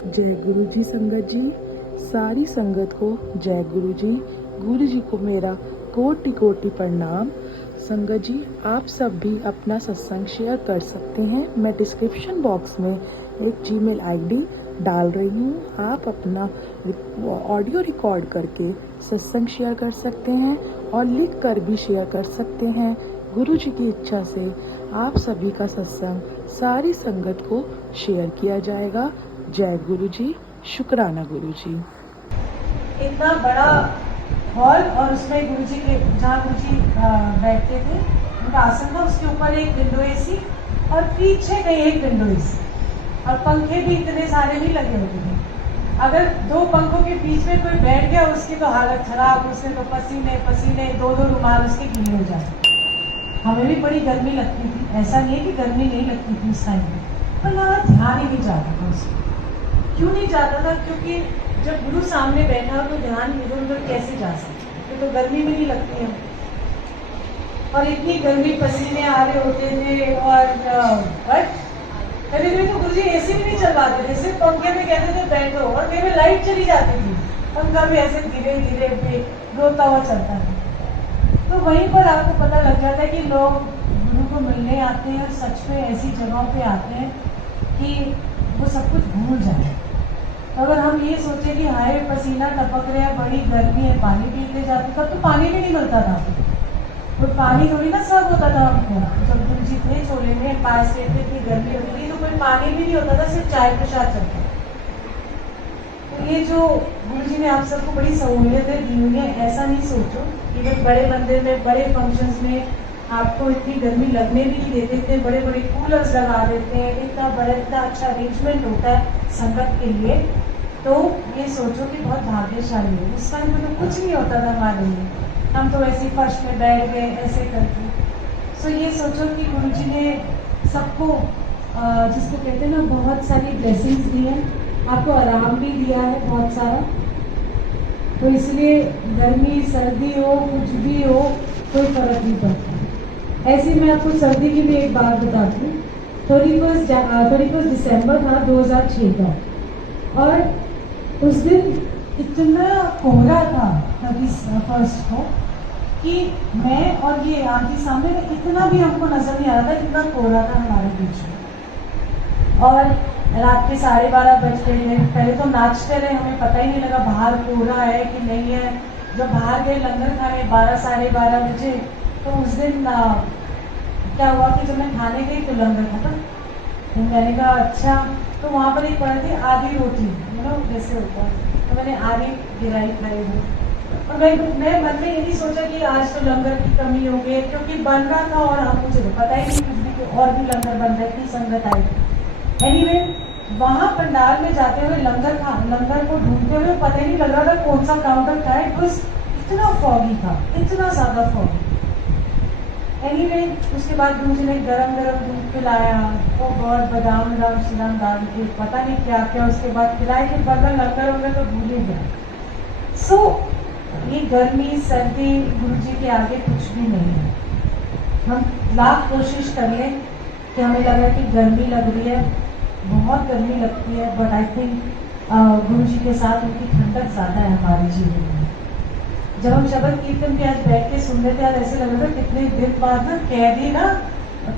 जय गुरु जी संगत जी, सारी संगत को जय गुरु जी। गुरु जी को मेरा कोटि कोटि प्रणाम। संगत जी, आप सब भी अपना सत्संग शेयर कर सकते हैं। मैं डिस्क्रिप्शन बॉक्स में एक जीमेल आईडी डाल रही हूँ। आप अपना ऑडियो रिकॉर्ड करके सत्संग शेयर कर सकते हैं और लिख कर भी शेयर कर सकते हैं। गुरु जी की इच्छा से आप सभी का सत्संग सारी संगत को शेयर किया जाएगा। जय गुरु जी, शुक्राना गुरु जी। इतना बड़ा हॉल और उसमें गुरु जी के जहाँ गुरु जी बैठते थे, उनका आसन था, उसके ऊपर एक विंडो एसी और पीछे कहीं एक विंडो एसी और पंखे भी इतने सारे नहीं लगे होते थे। अगर दो पंखों के बीच में कोई बैठ गया उसकी तो हालत खराब, उसने तो पसीने पसीने, दो रुमाल उसके गीले हो जाते। हमें भी बड़ी गर्मी लगती थी, ऐसा नहीं है कि गर्मी नहीं लगती थी उस टाइम में, पर हमारा ध्यान ही नहीं जाता था उसमें। क्यों नहीं जाता था? क्योंकि जब गुरु सामने बैठा हो तो ध्यान इधर उधर कैसे जा सकते, तो गर्मी में नहीं लगती है। और इतनी गर्मी, पसीने आ रहे होते थे और कभी कभी तो गुरु जी एसी भी नहीं चलवाते थे, सिर्फ पंखे में कहते थे बैठो, और कई बार लाइट चली जाती थी, पंखा भी ऐसे धीरे धीरे रोता हुआ चलता था। तो वहीं पर आपको पता लग जाता है कि लोग गुरु को मिलने आते हैं और सच में ऐसी जगहों पे आते हैं कि वो सब कुछ भूल जाए। तो अगर हम ये सोचे कि हाय पसीना टपक रहा है, बड़ी गर्मी है, पानी पीते जाते, तब तो पानी भी नहीं मिलता था। तो पानी थोड़ी ना सर्व होता था हमको। जब गुरु जी थे छोले में पास में इतनी गर्मी होती थी तो कोई पानी भी नहीं होता था, सिर्फ चाय प्रसाद चलता। तो ये जो गुरु जी ने आप सबको बड़ी सहूलियतें दी हुई है, ऐसा नहीं सोचो कि बड़े मंदिर में, बड़े फंक्शंस में आपको इतनी गर्मी लगने भी नहीं देते, इतने बड़े बड़े कूलर्स लगा देते हैं, इतना बड़ा इतना अच्छा अरेंजमेंट होता है संगत के लिए। तो ये सोचो कि बहुत भाग्यशाली है। उस टाइम में तो कुछ नहीं होता था हमारे लिए, हम तो ऐसे फर्श में बैठ गए ऐसे करके। सो ये सोचो कि गुरु जी ने सबको जिसको कहते हैं ना बहुत सारी ब्लेसिंग्स दी हैं, आपको आराम भी दिया है बहुत सारा। तो इसलिए गर्मी सर्दी हो कुछ भी हो कोई फर्क नहीं पड़ता। ऐसे मैं आपको सर्दी की भी एक बात बताती हूँ। 31 दिसंबर था 2006 का, और उस दिन इतना कोहरा था 31 को कि मैं और ये आंटी सामने में इतना भी हमको नजर नहीं आ रहा था, इतना कोहरा था हमारे बीच में। और रात के 12:30 बज गए थे। पहले तो नाचते रहे, हमें पता ही नहीं लगा बाहर कोहरा है कि नहीं है। जब बाहर गए लंगर खाने 12 साढ़े 12 बजे, तो उस दिन क्या हुआ कि जब मैं खाने गई तो लंगर खत्म। तो मैंने कहा अच्छा, तो वहाँ पर एक पड़ी थी आधी रोटी, जैसे होता है, तो मैंने आधी गिराई खाई हुई। और मैं मन में ये नहीं सोचा कि आज तो लंगर की कमी हो गई, क्योंकि बन रहा था और हम मुझे तो पता ही नहीं कुछ भी कि और भी लंगर बन रहा है, इतनी संगत आई थी। एनीवे, वहाँ पंडाल में जाते हुए लंगर को ढूंढते हुए पता ही नहीं लग रहा था कौन सा काउंटर था। इट वाज इतना फॉगी था, इतना ज्यादा फॉगी। एनीवे, उसके बाद गुरु जी ने गरम गरम दूध पिलाया, वो बहुत बादाम श्रीराम डाल के पता नहीं क्या क्या उसके बाद पिलाए के बदल लंगर वंगर तो भूल ही गया। सो ये गर्मी सर्दी गुरु जी के आगे कुछ भी नहीं है। हम लाख कोशिश कर लें कि हमें लगा कि गर्मी लग रही है, बहुत गर्मी लगती है, बट आई थिंक गुरु जी के साथ उनकी ठंडक ज़्यादा है हमारे जीवन में। जब हम शब्द कीर्तन के आज बैठ के सुन रहे थे, आज ऐसे लग रहा था कितने दिन बाद ना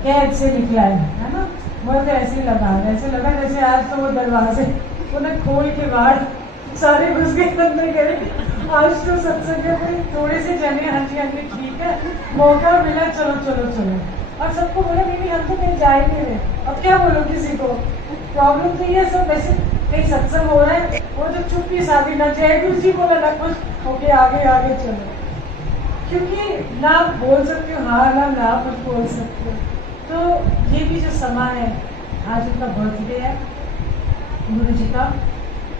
कैद से निकला है ना। मुझे ऐसे ही लगा, ऐसे लगा जैसे आज तो वो दरवाजे उन्हें खोल के बाहर सारे घुस गए अंदर गए। आज तो सत्संग में थोड़े से जने हाँ जी ठीक है, मौका मिला, चलो चलो चलो। और सबको बोला नहीं हम तो कहीं जा ही नहीं रहे, अब क्या बोलो किसी को। प्रॉब्लम तो ये सब वैसे कहीं सत्संग हो रहा है, वो जो चुप्पी साथी ना जय गुरु जी बोला ना कुछ ओके आगे चलो, क्योंकि ना बोल सकते हो हाँ ना कुछ बोल सकते हो। तो ये भी जो समय है, आज उनका बर्थडे है गुरु जी का।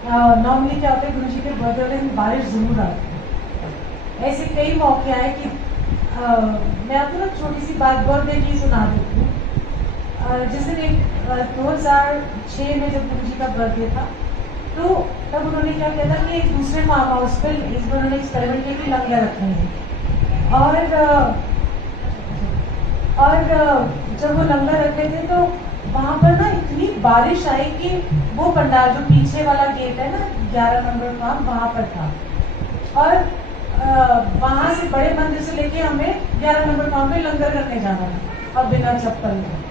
नॉर्मली क्या होता है, गुरु जी के बर्थडे में बारिश जरूर आती है। ऐसे कई मौके आए कि मैं आपको ना छोटी सी बात बर्थडे की सुना देती हूँ। जिस दिन 2006 में जब गुरु जी का बर्थडे था, तो तब उन्होंने क्या किया था कि एक दूसरे फार्म हाउस पे इस बार उन्होंने एक्सपेरिमेंट किया कि लंगर रखेंगे। और जब वो लंगर रखे थे तो वहां पर ना इतनी बारिश आई कि वो पंडाल जो पीछे वाला गेट है ना 11 नंबर फार्म वहां पर था, और वहां से बड़े मंदिर से लेके हमें 11 नंबर फार्म पे लंगर करने जाना था, अब बिना चप्पल के।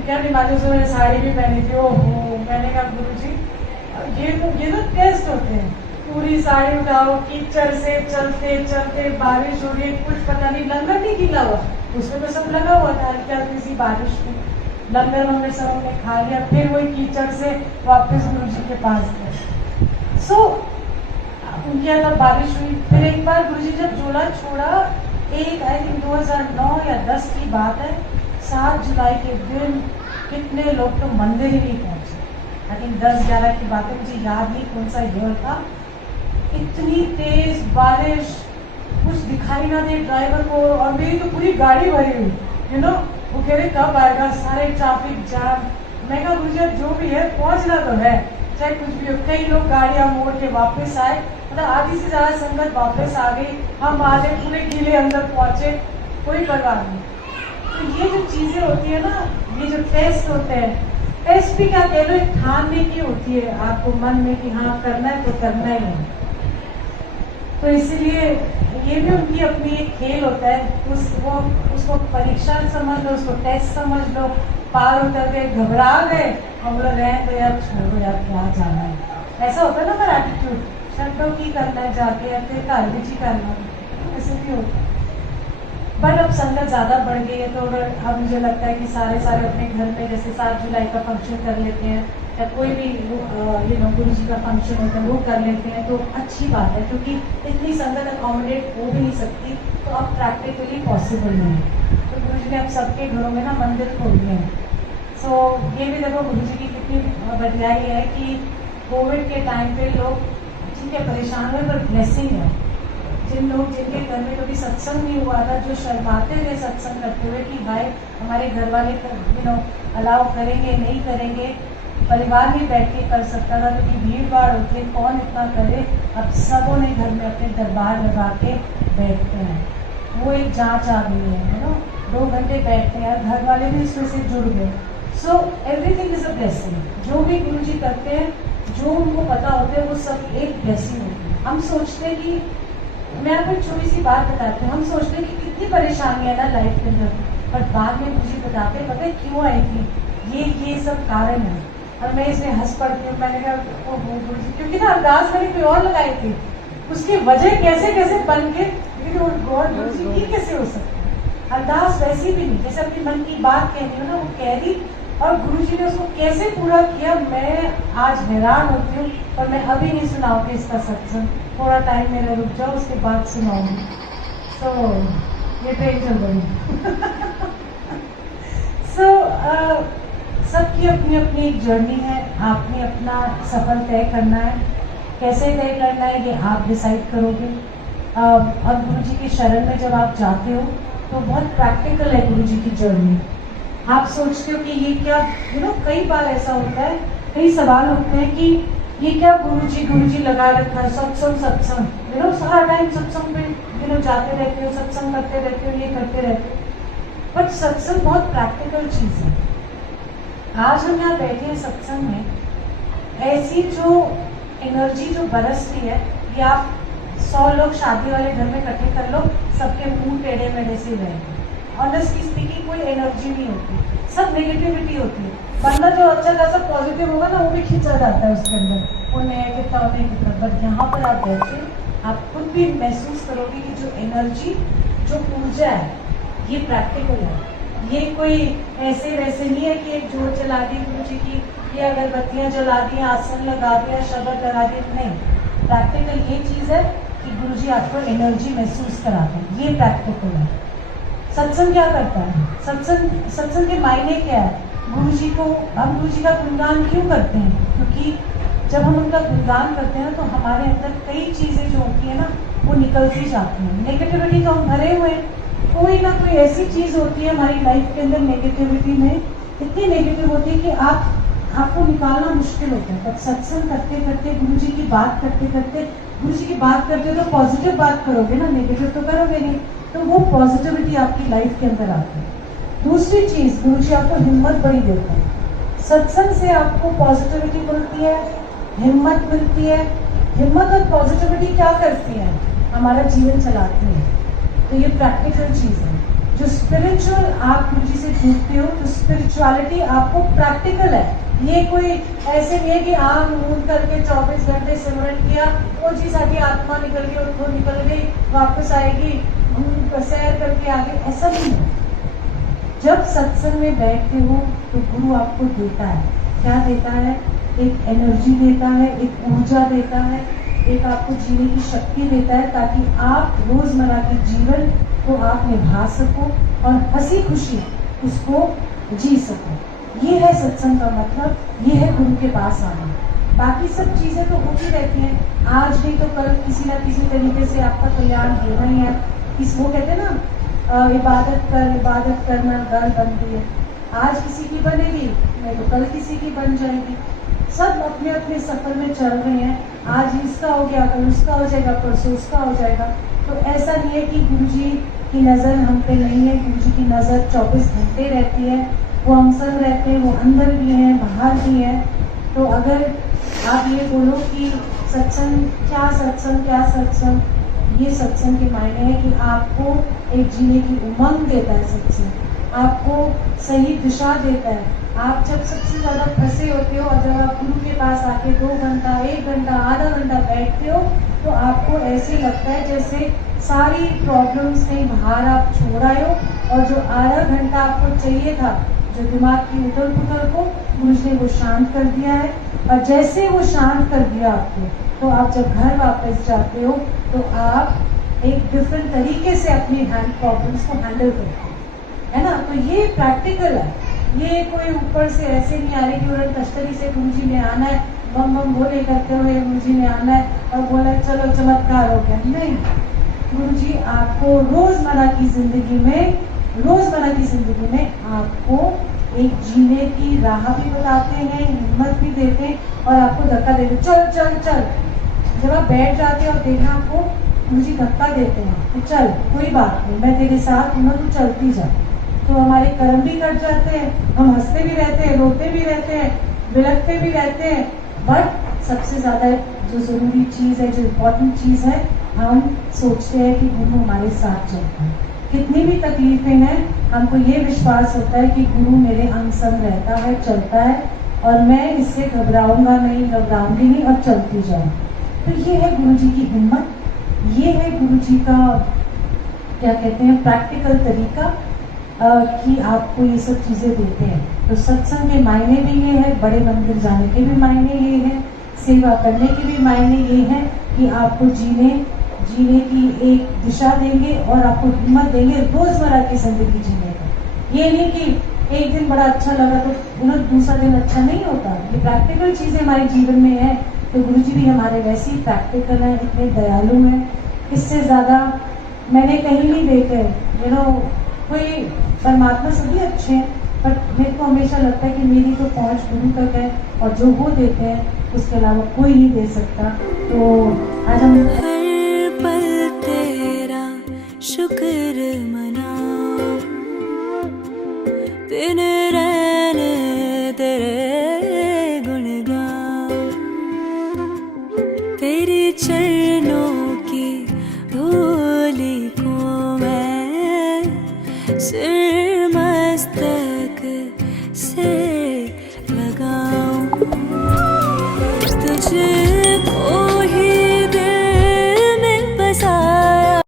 क्या बीमारियों से मैंने साड़ी भी पहनी थी। ओहो, मैंने कहा गुरुजी ये तो टेस्ट होते हैं, पूरी साड़ी उठाओ, कीचड़ से चलते चलते बारिश हो रही है, कुछ पता नहीं, लंगर नहीं गीला हुआ, उसमें तो सब लगा हुआ था, हल्की हल्की सी बारिश में लंगर वंगर सब हमने खा लिया, फिर वही कीचड़ से वापस गुरुजी के पास गए। सो उनके यहाँ तब बारिश हुई, फिर एक बार गुरुजी जब झोला छोड़ा, एक आई थिंक 2009 या 10 की बात है, 7 जुलाई के दिन कितने लोग तो मंदिर ही नहीं पहुंचे। आई थिंक 10-11 की बात है, मुझे याद नहीं कौन सा ईयर था। इतनी तेज बारिश, कुछ दिखाई ना दे ड्राइवर को, और मेरी तो पूरी गाड़ी भरी हुई, यू नो, वो कह रहे कब आएगा, सारे ट्रैफिक जाम। मैं कहा गुरुजी जो भी है पहुंचना तो है, चाहे कुछ भी हो। कई लोग गाड़ियां मोड़ के वापस आए, मतलब आधी से ज्यादा संगत वापस आ गई, हम आधे पूरे गीले अंदर पहुंचे, कोई परवाह नहीं। तो ये जो चीजें होती है ना, ये जो टेस्ट होते हैं, टेस्ट भी क्या कह लो, एक ठानने की होती है आपको मन में कि हाँ करना है तो करना ही है। तो इसीलिए ये भी उनकी अपनी एक खेल होता है, उसको परीक्षा समझ लो, उसको टेस्ट समझ लो। पार उतर गए, घबरा गए, और बोला रहे तो यार छोड़ो यार क्या जाना है, ऐसा होता है ना मेरा एटीट्यूड, छठो की करना है जाके, या फिर कारगिजी करना है, ऐसे भी होता है। बट अब संगत ज़्यादा बढ़ गई है, तो अब मुझे लगता है कि सारे अपने घर में जैसे 7 जुलाई का फंक्शन कर लेते हैं, या कोई भी गुरु जी का फंक्शन होता है वो कर लेते हैं, तो अच्छी बात है, क्योंकि इतनी संगत अकोमोडेट हो भी नहीं सकती, तो अब प्रैक्टिकली पॉसिबल नहीं है। तो गुरु जी ने अब सबके घरों में ना मंदिर खोल दिए हैं। सो ये भी देखो गुरु जी की कितनी बढ़ियाई है कि कोविड के टाइम पे लोग जिनके परेशान हुए पर ब्लेसिंग है, जिनके घर में कभी सत्संग नहीं हुआ था, जो शर्माते थे सत्संग करते हुए कि भाई हमारे घर वाले अलाउ करेंगे नहीं करेंगे, परिवार नहीं बैठ के कर सकता था क्योंकि भीड़ भाड़ होती है, कौन इतना करे, अब सबों ने घर में अपने दरबार लगा के बैठते हैं, वो एक जांच आ गई है ना, 2 घंटे बैठते हैं, घर वाले भी इसमें से जुड़ गए। So everything is a blessing. जो भी गुरु जी करते हैं, जो उनको पता होते हैं, वो सब एक ब्लेसिंग होती है। हम सोचते हैं कि, मैं आपको एक छोटी सी बात बताती हूँ, हम सोचते हैं कि कितनी परेशानी है ना लाइफ के अंदर, पर बाद में मुझे बताते पता है क्यों आई थी, ये सब कारण है। और मैं इसमें हंस पड़ती हूँ, मैंने कहा ओ गुरु जी, क्योंकि ना अरदास मैंने कोई और लगाई थी, उसकी वजह कैसे कैसे बन के, गॉड गुरु जी ये कैसे हो सकता है, अरदास वैसी भी नहीं, जैसे अपनी मन की बात कहनी हो ना वो कह दी, और गुरु जी ने उसको कैसे पूरा किया, मैं आज हैरान होती हूँ। पर मैं अभी नहीं सुनाऊंगी इसका सत्संग, थोड़ा टाइम मेरा रुक जाओ, उसके बाद सुनाऊंगी। तो ये ट्रेन चल रही सबकी अपनी अपनी एक जर्नी है, आपने अपना सफर तय करना है, कैसे तय करना है ये आप डिसाइड करोगे। और गुरु जी के शरण में जब आप जाते हो तो बहुत प्रैक्टिकल है गुरु जी की जर्नी। आप सोचते हो कि ये क्या, कई बार ऐसा होता है, कई सवाल होते हैं कि ये क्या गुरु जी लगा रखा है, सत्संग, सारा टाइम सत्संग पे जाते रहते हो, सत्संग करते रहते हो, ये करते रहते हो। बट सत्संग बहुत प्रैक्टिकल चीज़ है। आज हम यहाँ बैठे हैं सत्संग में, ऐसी जो एनर्जी जो बरसती है, ये आप 100 लोग शादी वाले घर में इकट्ठे कर लो, सबके मुंह टेढ़े मेढ़े से रहेंगे। ऑनेस्टली स्पीकिंग कोई एनर्जी नहीं होती, सब नेगेटिविटी होती है। बंदा जो अच्छा खासा पॉजिटिव होगा ना, वो भी खींचा जाता है उसके अंदर, उन्हें कितना बट यहाँ पर आप बैठे, आप खुद भी महसूस करोगे कि जो एनर्जी, जो ऊर्जा है, ये प्रैक्टिकल है। ये कोई ऐसे वैसे नहीं है कि एक जोत जला दी गुरु जी की, ये अगरबत्तियाँ जला दी, आसन लगा दिया, शब्द लगा दिया, नहीं। प्रैक्टिकल ये चीज़ है कि गुरु जी आपको एनर्जी महसूस कराते हैं, ये प्रैक्टिकल है। सत्संग क्या करता है, सत्संग के मायने क्या है, गुरु जी को हम गुरु जी का गुणगान क्यों करते हैं, क्योंकि जब हम उनका गुणगान करते हैं ना, तो हमारे अंदर कई चीज़ें जो होती है ना, वो निकलती जाती हैं। नेगेटिविटी तो हम भरे हुए हैं, कोई ना कोई ऐसी चीज़ होती है हमारी लाइफ के अंदर, नेगेटिविटी में इतनी नेगेटिव होती है कि आपको निकालना मुश्किल होता है। पर सत्संग करते करते, गुरु जी की बात करते करते, गुरु जी की बात करते तो पॉजिटिव बात करोगे ना, नेगेटिव तो करोगे नहीं, तो वो पॉजिटिविटी आपकी लाइफ के अंदर आती है। दूसरी चीज गुरुजी आपको हिम्मत बड़ी देते हैं। सत्संग से आपको पॉजिटिविटी मिलती है, हिम्मत मिलती है। हिम्मत और पॉजिटिविटी क्या करती है? हमारा जीवन चलाती है। तो ये प्रैक्टिकल चीज है। जो स्पिरिचुअल आप गुरुजी से जुड़ते हो, तो स्पिरिचुअलिटी आपको प्रैक्टिकल है। ये कोई ऐसे नहीं है कि आंख मूंद करके 24 घंटे सिमरन किया, वो चीज आगे आत्मा निकल गई और वो निकल गई, वापस आएगी, सैर करके आगे, ऐसा नहीं है। जब सत्संग में बैठते हो तो गुरु आपको देता है, क्या देता है? एक एनर्जी देता है, एक ऊर्जा देता है, एक आपको जीने की शक्ति देता है, ताकि आप रोजमर्रा के जीवन को आप निभा सको और हंसी खुशी उसको जी सको। ये है सत्संग का मतलब, ये है गुरु के पास आना। बाकी सब चीजें तो होती रहती हैं, आज नहीं तो कल किसी ना किसी तरीके से आपका कल्याण होना ही है। वो कहते हैं ना, इबादत करना गढ़ बनती है। आज किसी की बनेगी, नहीं तो कल किसी की बन जाएगी। सब अपने अपने सफर में चल रहे हैं। आज इसका हो गया, कल उसका हो जाएगा, परसों उसका हो जाएगा। तो ऐसा नहीं है कि गुरुजी की नज़र हम पे नहीं है। गुरुजी की नज़र 24 घंटे रहती है। वो हम संग रहते हैं, वो अंदर भी हैं, बाहर भी हैं। तो अगर आप ये बोलो कि सत्संग, क्या सत्संग, ये सत्संग के मायने है कि आपको एक जीने की उमंग देता है सत्संग, आपको सही दिशा देता है। आप जब सबसे ज़्यादा फंसे होते हो और जब आप गुरु के पास आके 2 घंटा, 1 घंटा, आधा घंटा बैठते हो, तो आपको ऐसे लगता है जैसे सारी प्रॉब्लम्स कहीं बाहर आप छोड़ आए हो, और जो आधा घंटा आपको चाहिए था, जो दिमाग की उथल पुथल को, गुरु ने वो शांत कर दिया है। और जैसे वो शांत कर दिया आपको, तो आप जब घर वापस जाते हो तो आप एक डिफरेंट तरीके से अपनी प्रॉब्लम्स को हैंडल करते हो, है ना। तो ये प्रैक्टिकल है, ये कोई ऊपर से ऐसे नहीं आ रही कि उन्होंने तश्तरी से गुरुजी ने आना है, बम बम भोले करते हुए गुरुजी ने आना है और बोला चलो चमत्कार हो गया। नहीं, गुरुजी आपको रोजमर्रा की जिंदगी में आपको एक जीने की राह भी बताते हैं, हिम्मत भी देते हैं और आपको धक्का देते, चल चल चल। जब आप बैठ जाते हो और देखना आपको गुरुजी धक्का देते हैं, तो चल कोई बात नहीं, मैं तेरे साथ हूँ, तू चलती जा। तो हमारे कर्म भी कट जाते हैं, हम हंसते भी रहते हैं, रोते भी रहते हैं, बिलखते भी रहते हैं। बट सबसे ज़्यादा जो ज़रूरी चीज़ है, जो इम्पोर्टेंट चीज़ है, हम सोचते हैं कि गुरु हमारे साथ चलता है। कितनी भी तकलीफें हैं, हमको ये विश्वास होता है कि गुरु मेरे अंग संग रहता है, चलता है, और मैं इससे घबराऊंगी नहीं और चलती जाऊँ। तो ये है गुरुजी की हिम्मत, ये है गुरुजी का क्या कहते हैं प्रैक्टिकल तरीका कि आपको ये सब चीज़ें देते हैं। तो सत्संग के मायने भी ये है, बड़े मंदिर जाने के भी मायने ये हैं, सेवा करने के भी मायने ये हैं कि आपको जीने की एक दिशा देंगे और आपको हिम्मत देंगे रोजमर्रा की जिंदगी जीने का। ये नहीं कि एक दिन बड़ा अच्छा लगा तो दूसरा दिन अच्छा नहीं होता। ये प्रैक्टिकल चीज़ें हमारे जीवन में है। तो गुरुजी भी हमारे वैसे ही प्रैक्टिकल हैं, इतने दयालु हैं। इससे ज़्यादा मैंने कहीं नहीं देखे, कोई परमात्मा सभी अच्छे हैं, बट मेरे को हमेशा लगता है कि मेरी तो पहुंच गुरु तक है, और जो वो देते हैं उसके अलावा कोई नहीं दे सकता। तो आज हम हर पल तेरा शुक्र मनाऊं, दिन रहने तेरे गुण गाऊं, तेरे चरणों की धूली को मैं सिर मस्तक से लगाऊं, तुझको